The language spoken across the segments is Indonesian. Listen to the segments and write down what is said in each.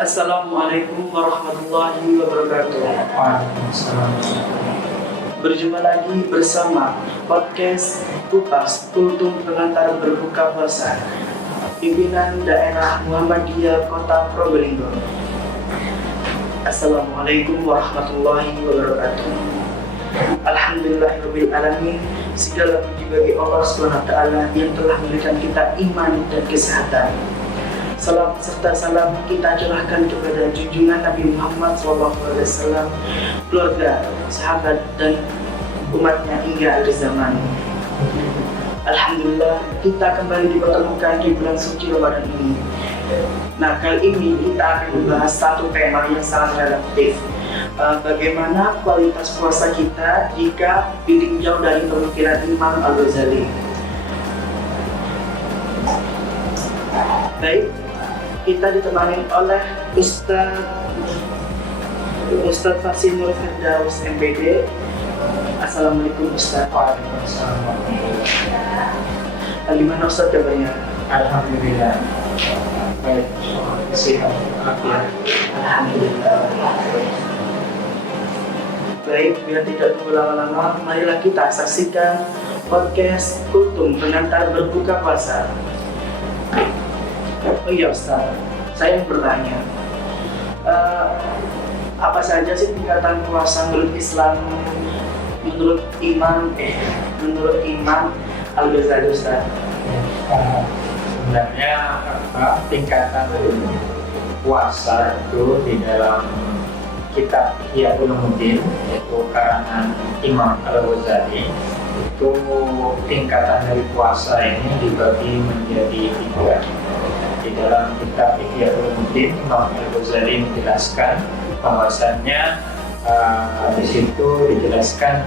Assalamualaikum warahmatullahi wabarakatuh. Waalaikumsalam. Berjumpa lagi bersama podcast Kupas Kultum Pengantar Berbuka Puasa, pimpinan daerah Muhammadiyah Kota Probolinggo. Assalamualaikum warahmatullahi wabarakatuh. Alhamdulillahirabbil alamin. Segala puji bagi Allah SWT yang telah memberikan kita iman dan kesehatan. Salam serta salam kita curahkan kepada junjungan Nabi Muhammad SAW, keluarga, sahabat, dan umatnya hingga akhir zaman. Alhamdulillah, kita kembali dipertemukan di bulan suci Ramadan ini. Nah, kali ini kita akan membahas satu tema yang sangat relatif. Bagaimana kualitas puasa kita jika ditinjau dari pemikiran Imam Al-Ghazali. Baik, kita ditemani oleh Ustaz Fasinur Firdaus MPD. Assalamualaikum Ustaz. Waalaikumsalam. Gimana Ustaz kabarnya? Alhamdulillah. Baik, sehat, afiat. Alhamdulillah. Baik, biar tidak tunggu lama-lama, marilah kita saksikan podcast Kultum Pengantar Berbuka Puasa. Oh iya Ustaz, saya yang bertanya, apa saja sih tingkatan puasa menurut Islam, menurut Imam Al-Ghazali Ustaz? Sebenarnya tingkatan puasa itu di dalam kitab Ihya Ulumuddin, yaitu karangan Imam Al-Ghazali, itu tingkatan dari puasa ini dibagi menjadi 3. Di dalam kitab Ihya Ulumuddin, Imam Al-Ghazali menjelaskan bahwasannya di situ dijelaskan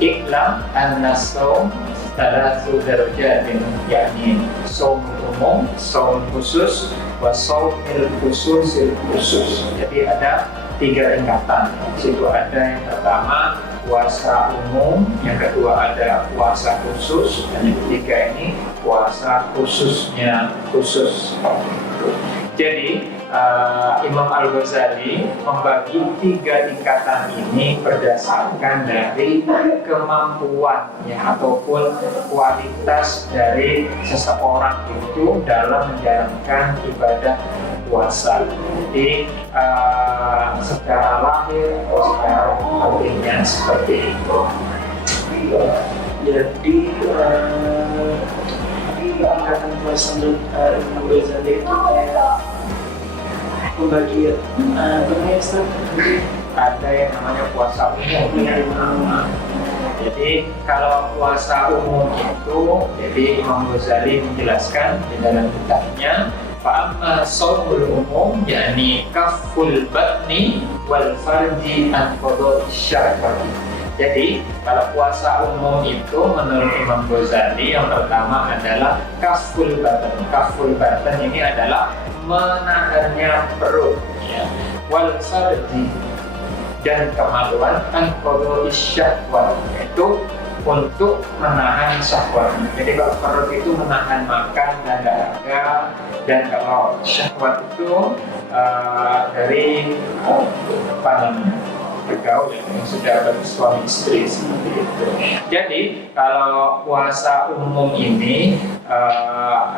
iklam an-nasawm salatu darajatin, yakni saum umum, saum khusus, wa saumil khususil khusus. Jadi ada 3 tingkatan. Di situ ada yang pertama puasa umum, yang kedua ada puasa khusus, dan yang ketiga ini puasa khususnya khusus. Jadi Imam Al-Ghazali membagi 3 tingkatan ini berdasarkan dari kemampuannya ataupun kualitas dari seseorang itu dalam menjalankan ibadah puasa. Jadi secara lahir atau secara batinnya seperti itu. Jadi tingkatan puasa menurut Imam Ghazali itu membagi bagaimana Ustaz? Ada yang namanya puasa umum. Jadi kalau puasa umum itu, jadi Imam Ghazali menjelaskan di dalam kitabnya, fa'amma shaumul umum, yakni kaful batni wal farji an qada'i syahwati. Jadi kalau puasa umum itu menurut Imam Ghazali yang pertama adalah kaful batan. Kaful batan ini adalah menahannya perut, ya. Wal farji, dan kemaluan an qada'i syahwat, yaitu untuk menahan syahwat. Jadi kalau perut itu menahan makan dan dahaga, dan kalau syahwat itu dari apa namanya, bergaul yang sudah bersuami istri seperti itu. Jadi kalau puasa umum ini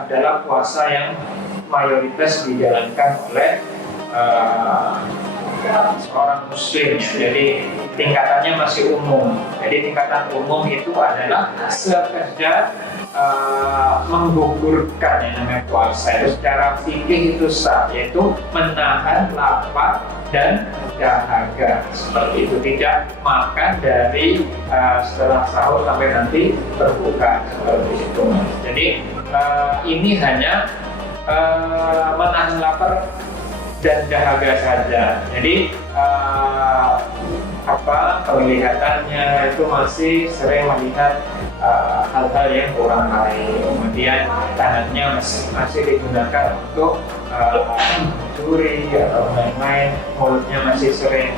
adalah puasa yang mayoritas dijalankan oleh seorang muslim, jadi tingkatannya masih umum. Jadi tingkatan umum itu adalah sekedar menggugurkan yang namanya puasa. Itu secara fikih itu sah, yaitu menahan lapar dan dahaga, seperti itu. Tidak makan dari setelah sahur sampai nanti berbuka, seperti itu. Jadi ini hanya menahan lapar dan dahaga saja. Jadi penglihatannya itu masih sering melihat hal-hal yang kurang baik. Kemudian tangannya masih digunakan untuk mencuri atau main-main. Mulutnya masih sering,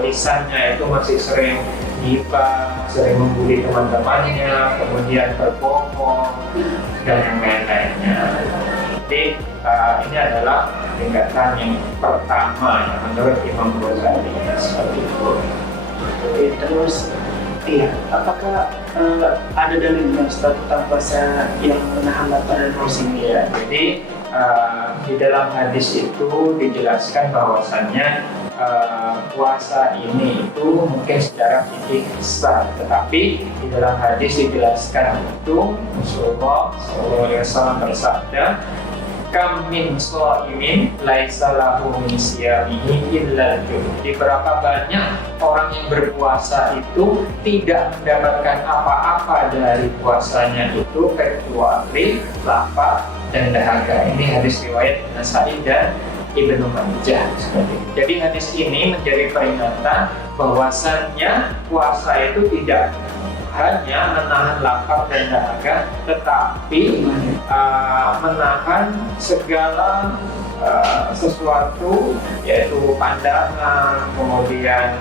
lisannya itu masih sering gibah, sering membuli teman-temannya, kemudian berbohong dan yang lain-lainnya. Jadi ini adalah tingkatan yang pertama ya, menurut Imam Ghazali seperti itu. Oke, terus iya, apakah ada dalilnya Ustaz tentang puasa yang menahan lapar dan haus ini? Ya, jadi di dalam hadis itu dijelaskan bahwasannya puasa ini itu mungkin secara fikih sah, tetapi di dalam hadis dijelaskan itu Rasulullah SAW bersabda, kam min shaimin laisa lahu min siyamihi illa al-ju'. Di berapa banyak orang yang berpuasa itu tidak mendapatkan apa-apa dari puasanya itu kecuali lapar dan dahaga. Ini hadis riwayat Nasai dan Ibnu Majah. Jadi hadis ini menjadi peringatan bahwasannya puasa itu tidak hanya menahan lapar dan dahaga, tetapi menahan segala sesuatu, yaitu pandangan, kemudian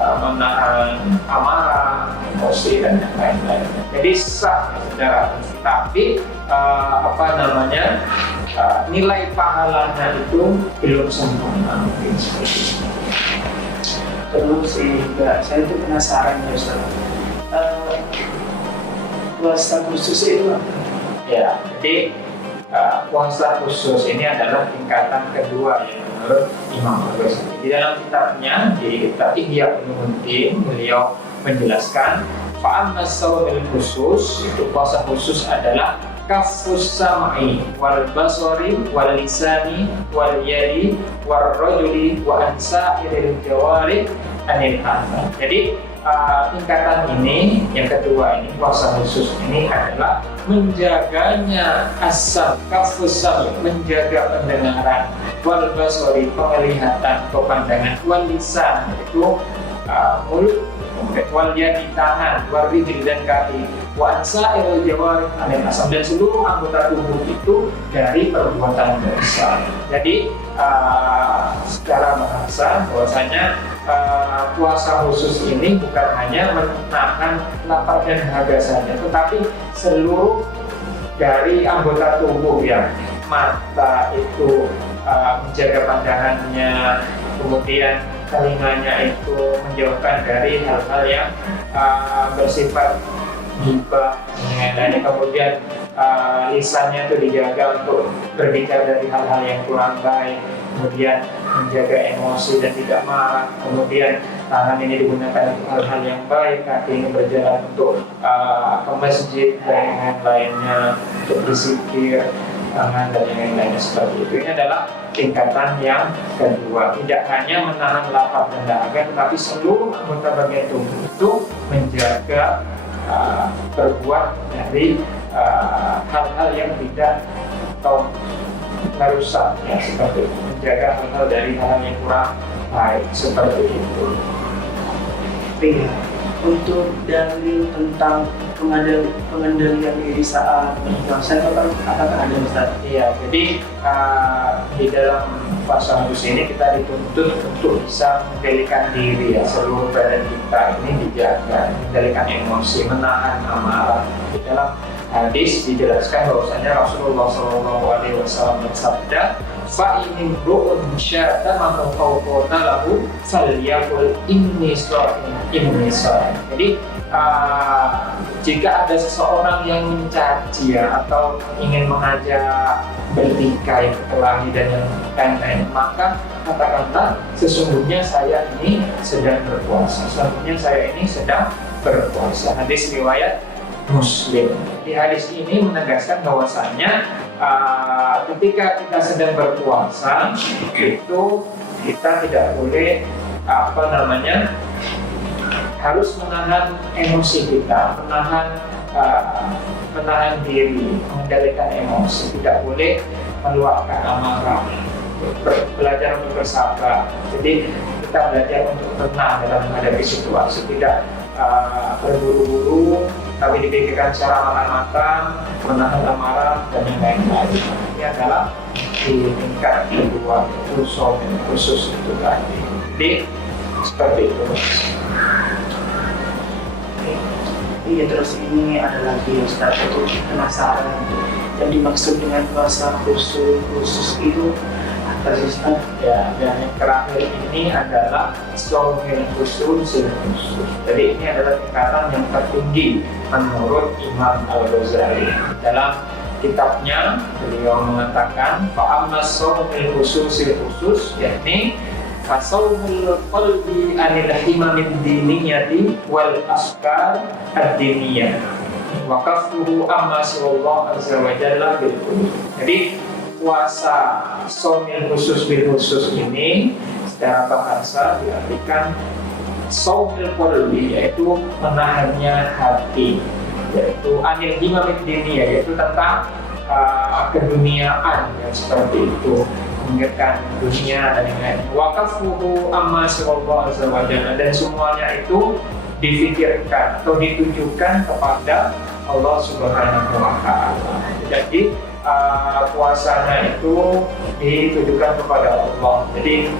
menahan amarah, emosi dan yang lain-lain. Jadi sah secara tapi nilai pahalanya itu belum sempurna. Terus juga saya itu penasaran ya Ustaz, puasa khusus itu apa? Ya, jadi puasa khusus ini adalah tingkatan kedua yang menurut Imam Ghazali. Di dalam kitabnya, di kitab Ihya Ulumuddin, beliau menjelaskan fa'amma shaumul khusus, itu puasa khusus adalah kafus sam'i wal basari wal lisani wal yadi wal rajuli wa ansairil jawarih anil amal. Jadi tingkatan ini, yang kedua ini, puasa khusus ini adalah menjaganya asam kafus sam'i, menjaga pendengaran, wal basari, penglihatan atau pandangan, wal lisan, itu mulut, wal yadi, tangan, wal rijli dan kaki, wa ansairil jawarih anil asam, dan seluruh anggota tubuh itu dari perbuatan dosa. Jadi secara bahasa bahwasanya puasa khusus ini bukan hanya menahan lapar dan dahaga saja, tetapi seluruh dari anggota tubuh, ya, mata itu menjaga pandangannya, kemudian telinganya itu menjauhkan dari hal-hal yang bersifat ghibah, kemudian lisannya itu dijaga untuk berbicara dari hal-hal yang kurang baik, kemudian menjaga emosi dan tidak marah, kemudian tangan ini digunakan untuk hal-hal yang baik, kaki ini berjalan untuk ke masjid dan yang lainnya, untuk berzikir, tangan dan yang lainnya seperti itu. Ini adalah tingkatan yang kedua, tidak hanya menahan lapar dan dahaga, tetapi seluruh anggota bagian tubuh itu menjaga berbuat dari hal-hal yang tidak atau merusak, ya, seperti itu, menjaga hal-hal dari hal yang kurang baik seperti itu. Iya, untuk dalil tentang pengendalian diri saat berpuasa, apakah ada Ustaz? Iya, jadi di dalam puasa khusus ini kita dituntut untuk bisa mengendalikan diri, ya, seluruh badan kita ini dijaga, mengendalikan emosi, menahan amarah. Di dalam hadis dijelaskan bahwasanya Rasulullah SAW bersabda, fa'inin ru'un syatama fawqota lahu falyaqul inni sha'im inni sha'im. Jadi jika ada seseorang yang mencaci, ya, atau ingin mengajak bertikai, berkelahi dan yang lain-lain, maka katakanlah sesungguhnya saya ini sedang berpuasa, sesungguhnya saya ini sedang berpuasa. Hadis riwayat Muslim. Di hadis ini menegaskan bahwasannya ketika kita sedang berpuasa itu kita tidak boleh harus menahan emosi kita, menahan diri, mengendalikan emosi, tidak boleh meluapkan amarah, belajar untuk bersabar. Jadi kita belajar untuk tenang dalam menghadapi situasi, tidak berburu-buru, tapi dipikirkan secara matang-matang, menahan amarah dan yang lain-lain. Ini adalah di tingkat kedua, khusus itu tadi. Jadi seperti itu. Iya, terus ini ada lagi Ustaz, untuk penasaran, yang dimaksud dengan puasa khusus itu apa sih Ustaz? Ya, dan yang terakhir ini adalah shaumil khusus. Jadi ini adalah tingkatan yang tertinggi menurut Imam Al-Ghazali. Dalam kitabnya beliau mengatakan fa'amma shaumil khusus, yakni fasaumul qalbi anil himamid diniyati wal afkar ad-diniyah wa kafuhu amma siwallahu azza wa jalla bil qulub. Jadi puasa shaumil khusus ini secara bahasa diartikan shaumil qalbi, yaitu menahannya hati, yaitu anil himamid diniyah, yaitu tentang keduniaan yang seperti itu, memikirkan dunia dan lain-lain. Waqafuhu amma siwallahu azza wa jalla, dan semuanya itu difikirkan atau ditujukan kepada Allah Subhanahu wa Ta'ala. Jadi puasanya itu ditujukan kepada Allah. Jadi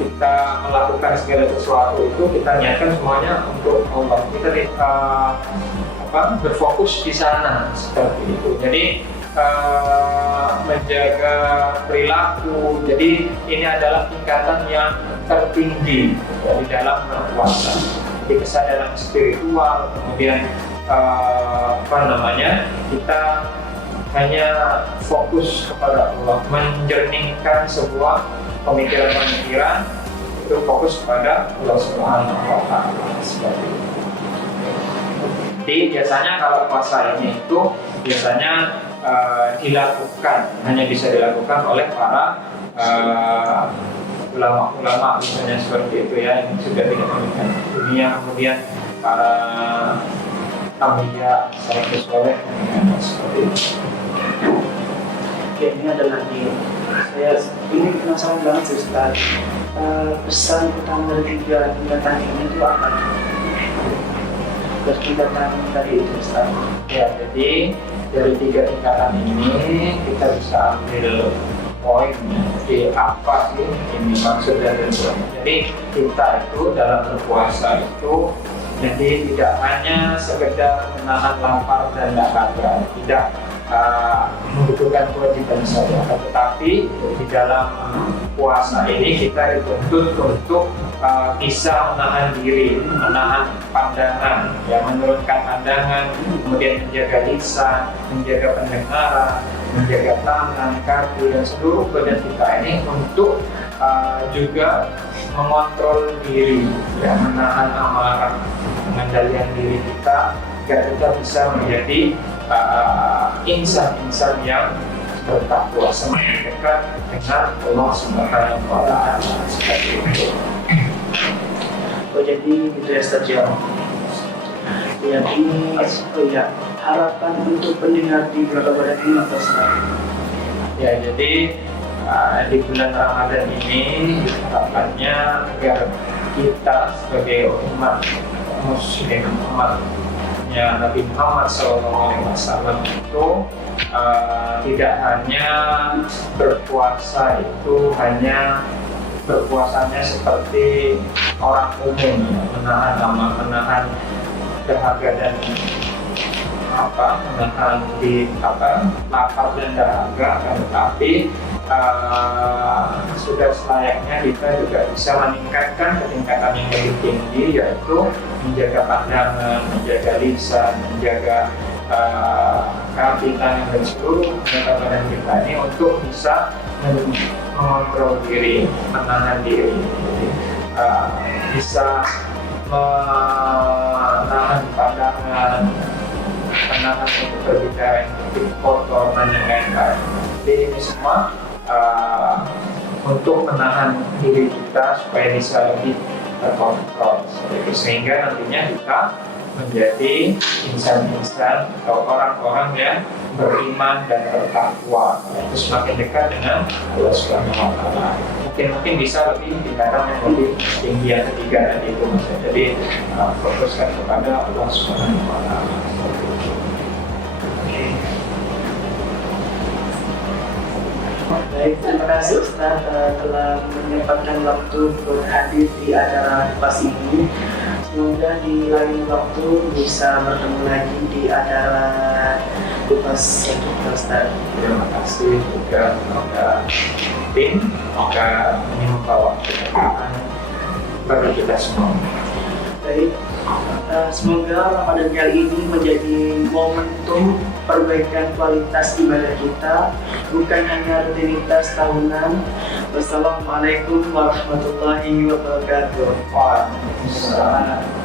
kita melakukan segala sesuatu itu kita niatkan semuanya untuk Allah. Kita berfokus di sana seperti itu. Jadi menjaga perilaku. Jadi ini adalah tingkatan yang tertinggi di dalam berpuasa. Jadi kesadaran spiritual, kemudian kita hanya fokus kepada Allah, menjernihkan sebuah pemikiran-pemikiran itu fokus kepada Allah Subhanahu wa Ta'ala seperti itu. Jadi biasanya kalau puasa ini itu biasanya hanya bisa dilakukan oleh para ulama-ulama misalnya seperti itu ya, yang sudah tidak memikirkan dunia, kemudian para Ambiya, salafus soleh, seperti itu. Oke, ini ada lagi. Saya ini penasaran banget sih Ustaz. Pesan utama dari 3 tingkatan ini itu apa? Tingkatan tadi itu Ustaz. Ya, jadi dari 3 tingkatan ini kita bisa ambil poin. Jadi apa sih ini maksud dari berpuasa? Jadi kita itu dalam berpuasa itu jadi tidak hanya sekedar menahan lapar dan dahaga, tidak membutuhkan kewajiban saja, tetapi di dalam puasa ini kita dituntut untuk bisa menahan diri, menahan pandangan, ya, menurunkan pandangan, kemudian menjaga lisan, menjaga pendengaran, menjaga tangan, kaki, dan seluruh badan kita ini untuk juga mengontrol diri, ya, menahan amarah, pengendalian diri kita agar kita bisa menjadi insan-insan yang bertakwa, semakin dekat dengan Allah Subhanahu wa Ta'ala seperti itu. Oh, jadi gitu ya Ustaz ya. Ya, ini harapan untuk pendengar di Gerakan Badan ini apa Ustaz? Ya, jadi di bulan Ramadan ini harapannya agar kita sebagai umat Muslim, umatnya Nabi Muhammad SAW itu tidak hanya berpuasa itu hanya berpuasanya seperti orang umum, menahan amal, menahan dahaga dan menahan lapar dan dahaga, tetapi sudah selayaknya kita juga bisa meningkatkan ketingkatan yang lebih tinggi, yaitu menjaga pandangan, menjaga lisan, menjaga kaki, tangan, dan seluruh badan kita ini untuk bisa mengontrol diri, menahan diri. Jadi, bisa menahan pandangan, menahan untuk berbicara yang lebih kotor dan lain-lain. Jadi ini semua untuk menahan diri kita supaya bisa lebih terkontrol, sehingga nantinya kita menjadi insan-insan atau orang-orang yang beriman dan bertakwa, yaitu semakin dekat dengan Allah Subhanahu wa Ta'ala. Mungkin bisa lebih tingkatan yang lebih tinggi yang ketiga tadi itu, jadi fokuskan kepada Allah Subhanahu wa Ta'ala. Baik, terima kasih Ustaz telah menyempatkan waktu berhadir di acara pas ini. Semoga di lain waktu bisa bertemu lagi di acara Mas Ustaz. Terima kasih juga kepada tim, semoga ini membawa keberkahan bagi kita semua. Baik, semoga Ramadan kali ini menjadi momentum perbaikan kualitas ibadah kita, bukan hanya rutinitas tahunan. Wassalamualaikum warahmatullahi wabarakatuh. Waalaikumsalam.